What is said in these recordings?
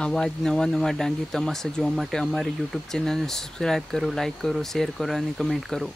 આવા જ નવા નવા ડાંગી તમાશા જોવા માટે અમારી યુટ્યુબ ચેનલને સબસ્ક્રાઈબ કરો, લાઈક કરો, શેર કરો અને કમેન્ટ કરો.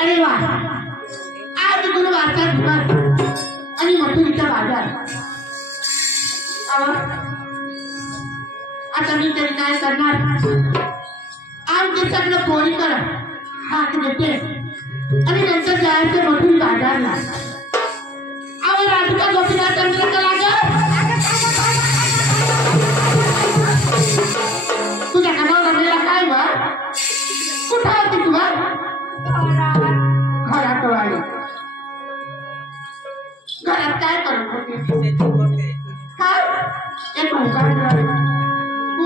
अरे वाह, आज गुरुवारचा दिवस आणि मथुरीचा बाजार. आता मी तरी काय करणार? आमचे सगळं पोरीकर हात देते आणि नंतर जायचं मथुरी बाजारला. राधिका गोपीनाथ चंद्रका लागत तुझ्या कानावर लागलेला काय वर? कुठं होती तू? घरात वाढी. घरात काय करत होती? एक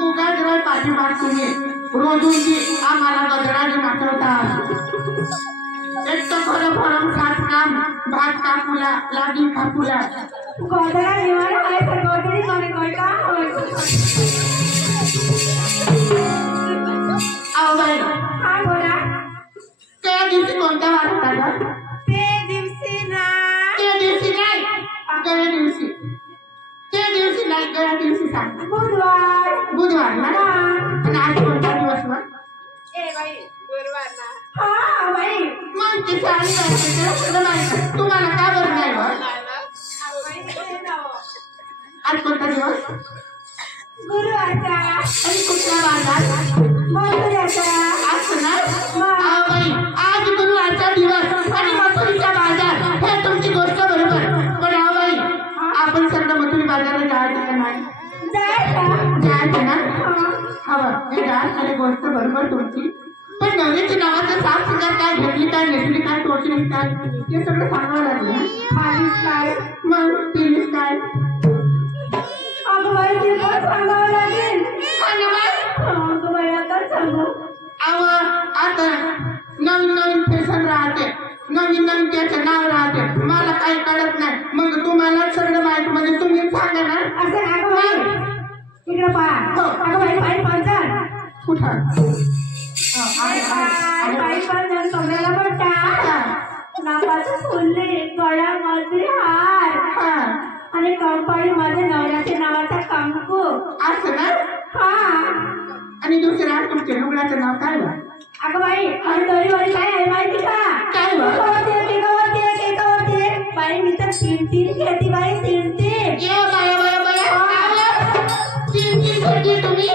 उगाच पाठीमाग तुम्ही रोजून आम्हाला गजराने नाचवता. एक तर खरं फरम खात काम भात कापूला लागी कापूला गोदरा निवारा आहे तर गोदरी कोणी कोणता आओ बाई. हा बोला. त्या दिवशी कोणता वार होता ग? त्या दिवशी नाही गया दिवशी. त्या दिवशी नाही गया दिवशी सांग. बुधवार ना. आणि आज कोणता दिवस वर? ए बाई गुरुवार ना. हा बाई मग ते चालू आहे. तुम्हाला का बरं नाही वर? आज कोणता दिवस? गुरुवारचा. आणि कुठला बाजार? मथुऱ्याचा. असं ना. बाई आज गुरुवारचा दिवस आणि मथुरीचा बाजार हे तुमची गोष्ट बरोबर. पण बाई आपण सगळं मथुरी बाजारला जायचं का नाही? जायचं ना. हवं हे जायचं गोष्ट बरोबर तुमची. पण नवरीच्या नावाचं साफ सुधार काय घेतली काय नेसली काय टोचली काय हे सगळं सांगावं लागलं. खालीच काय मग केलीच काय हो अगं बाई पंचर कुठं बाई पंचर सोन्याला म्हणतात नाकाचं फुल्ले गळ्यामध्ये हार आणि कंपाळी मध्ये नवऱ्याच्या नावाचा कंकू असं ना आणि दुसरा तुमच्या लुगड्याचं नाव काय बा अगं बाई हरदोरीवाली काय आहे माहिती का काय बाई मी तर तीन घेते बाई तीन तुम्ही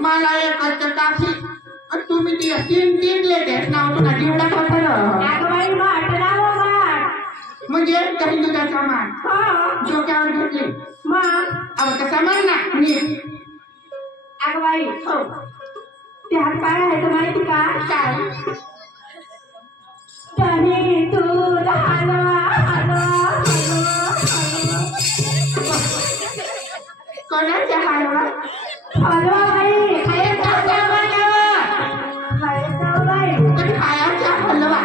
मला एक टाकी तुम्ही तीन लेटेस्ट नाव तुला निवडा अगं बाई माठ नाव माठ म्हणजे काही दुधाचा माठ डोक्यावर घेतली मग कसा मान ना नीट अगं बाई हो त्यात काय आहे तर माहिती का काय त्याने दूध कोणाच्या हलवा बाई खायचा हलवा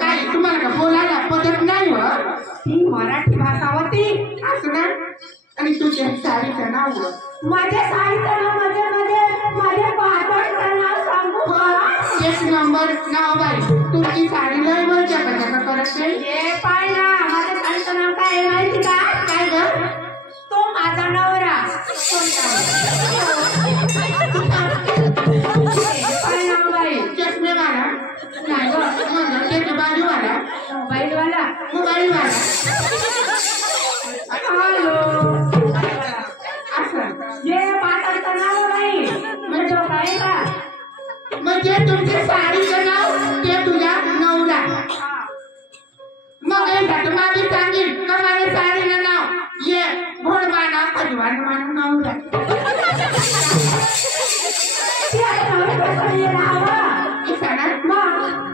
काय तुम्हाला का बोलायला पद्धत नाही हो ती मराठी भाषा होती असं ना आणि तुझ्या साडीचं नाव माझ्या साडीचं नाव माझ्या पाहताचं नाव सांगू एक नंबर नाव बाई तुमची साडी लय बोलच्या कशा करत नाही पाय ना माझ्या साडीचं नाव काय आहे माहिती का काय ग तो माझा नवरा काय नाव बाई चष्मे वाला नाही ग बाजूवाला मोबाईलवाला हॅलो ये पाटाचं नाव बाई म्हणजे काय का म्हणजे तुमच्या साडीचं नाव ते तुझ्या नवरा मग माझी सांगेल का माझ्या साडीचं नाव ये भोळमाना खजवान मान नवरा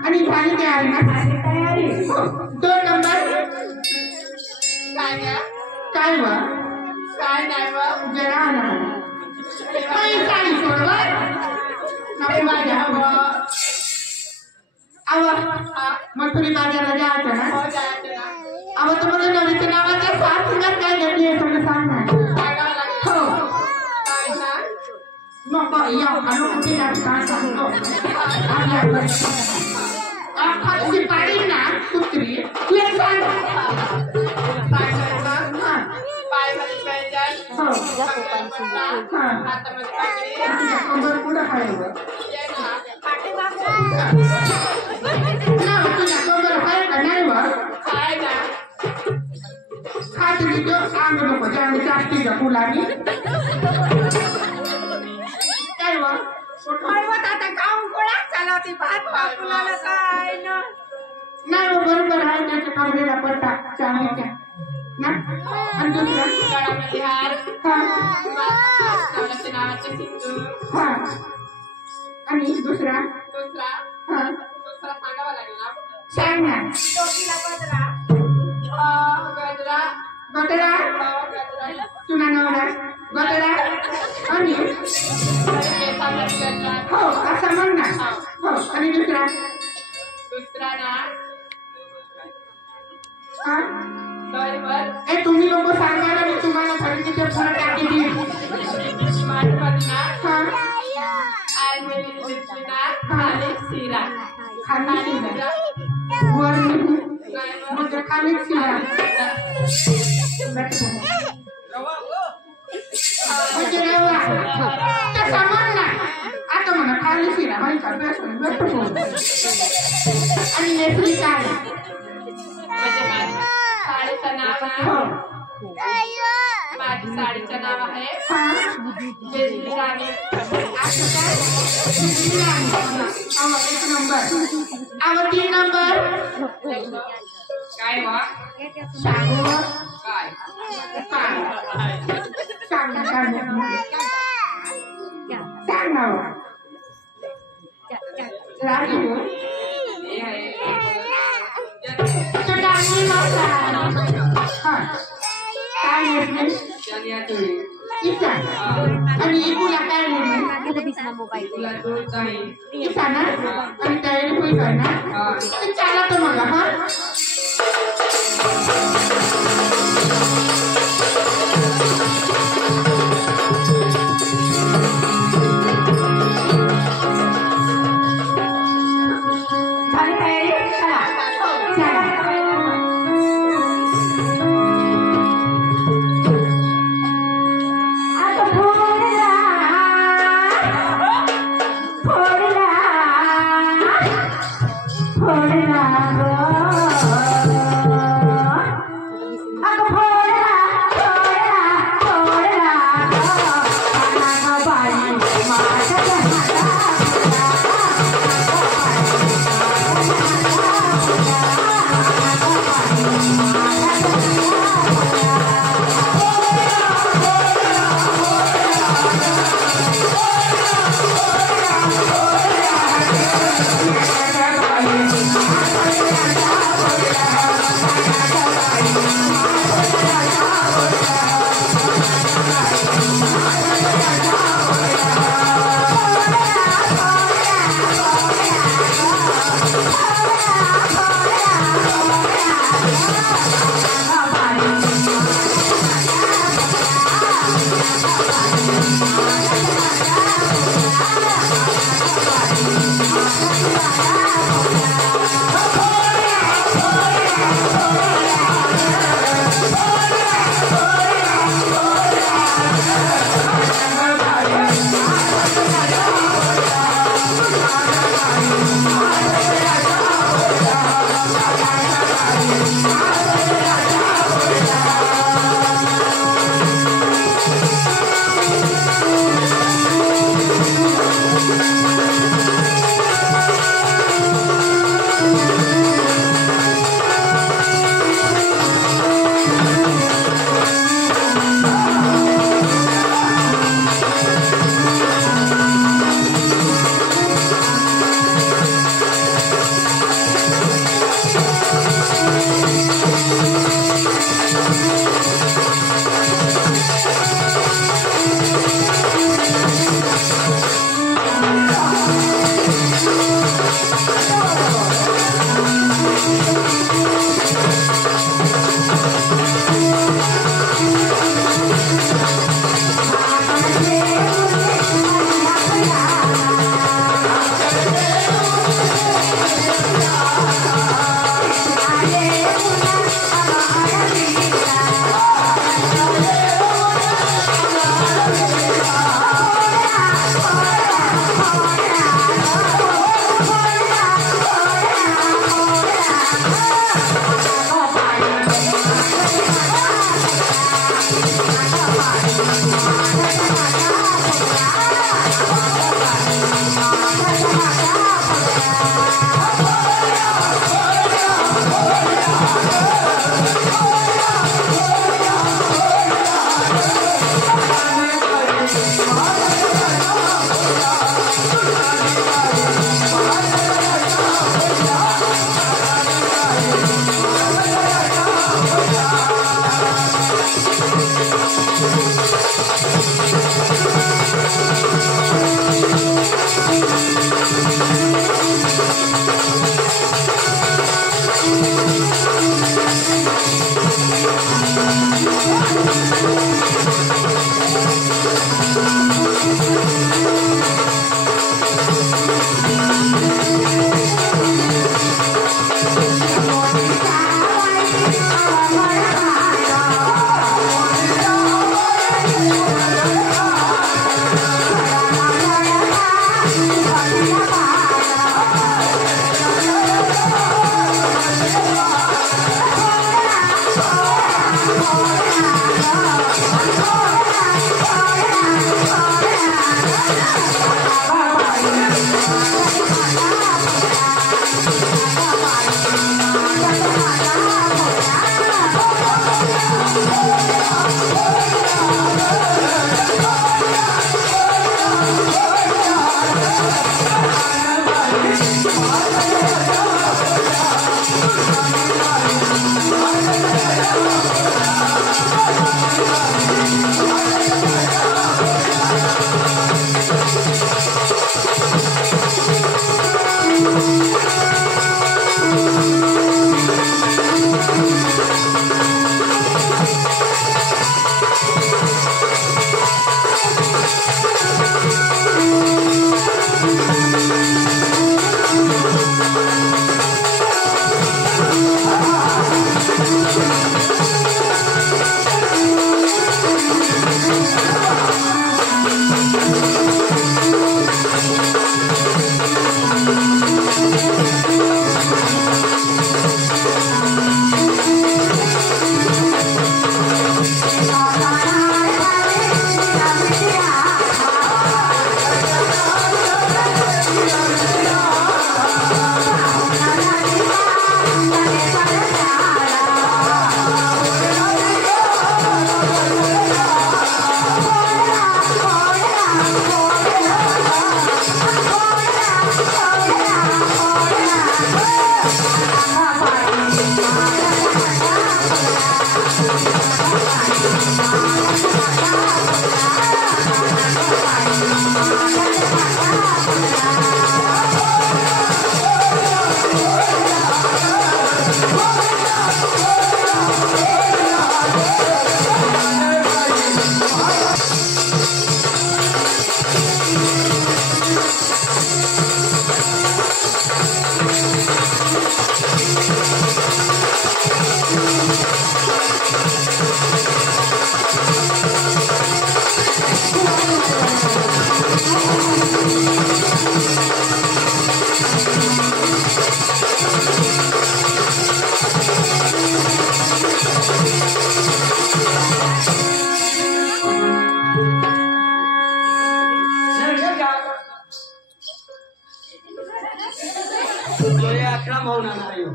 आणि झाली तयारी ना तयारी 2 नंबर काय व काय नाही व जरा साडी सोडवर माझ्या मथुरी बाजारला जायचं ना तुम्हाला नवीन नावाच्या 7 सुंदर काय घेतली आहे सगळं सांग ना हो नको या कुठे काय सांगतो खाली पाडी ना कुत्री फुलानी नाही बरोबर आहे त्याच्या कमरेला पट्टा चांगल्या ना आणि दुसरा आणि दुसरा सांग ना गजरा तुला नवरा गजरा आणि हो असं म्हण ना हो आणि दुसरा ना तुम्ही लोक सांगायला मी तुम्हाला खरेदीचे फळ टाकी दिली खाली शिरा आता म्हणा खाली शिरा आणि नेसरी काय माझी साडीचं नाव आहे एक नंबर 3 नंबर काय वा सांगू काय सांग ना राजू आणि इकुला काय तुला दूध नाही इसाना आणि तयारी होईल ना चला तर मला हा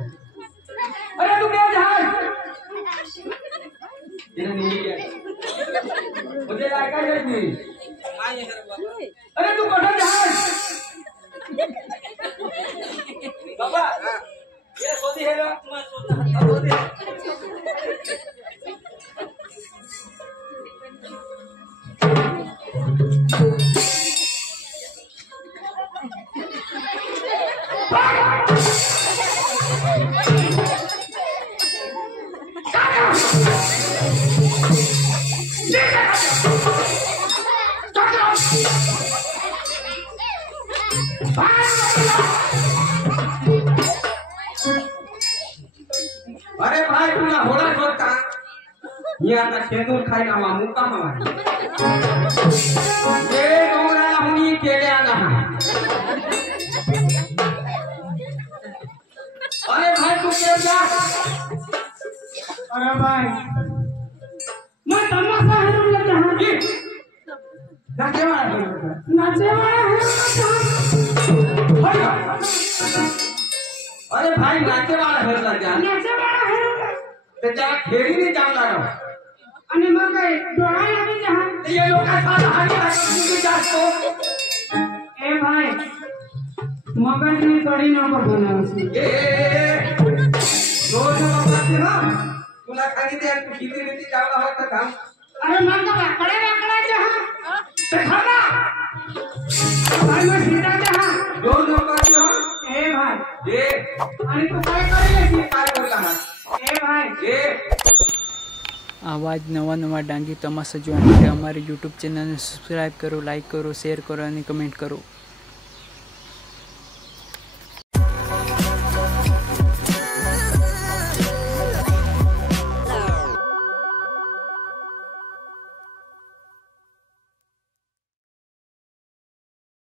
अरे तू क्या जहाज मुझे ऐका येत नाही अरे तू कुठं जहाज बाबा ये सोदी है ना सोदी अरे भाई तुला होडा करता मी आता शेंदूर खायला मामू का हवा ते डोंगराला हुनी केल्या ना अरे भाई तू केल्या अरे भाई मैं तमाशा है तुम लोग जहां की नाचे वाला है अरे भाई नाचे वाला है नाचे वाला है त्याच्या खेळीने चांगला राव आणि मग काय डोळा लागेल जहां ये लोकांचा हानी तुम्ही जास्त ए भाई मगजनी कडी नको बनवसी ए दोन लोकांचे ना तुला खाली ते तू किती रीती चांगला होता काम अरे मग का वाकडे जहां ते खाना भाई मग सीधा जहां दोन लोकांचे हो ए भाई ए आणि तू काय करेल काय करला ए भाई ए આવા જ નવા નવા ડાંગી તમાશા જોવા માટે અમારી યુટ્યુબ ચેનલને સબસ્ક્રાઈબ કરો, લાઈક કરો, શેર કરો અને કમેન્ટ કરો.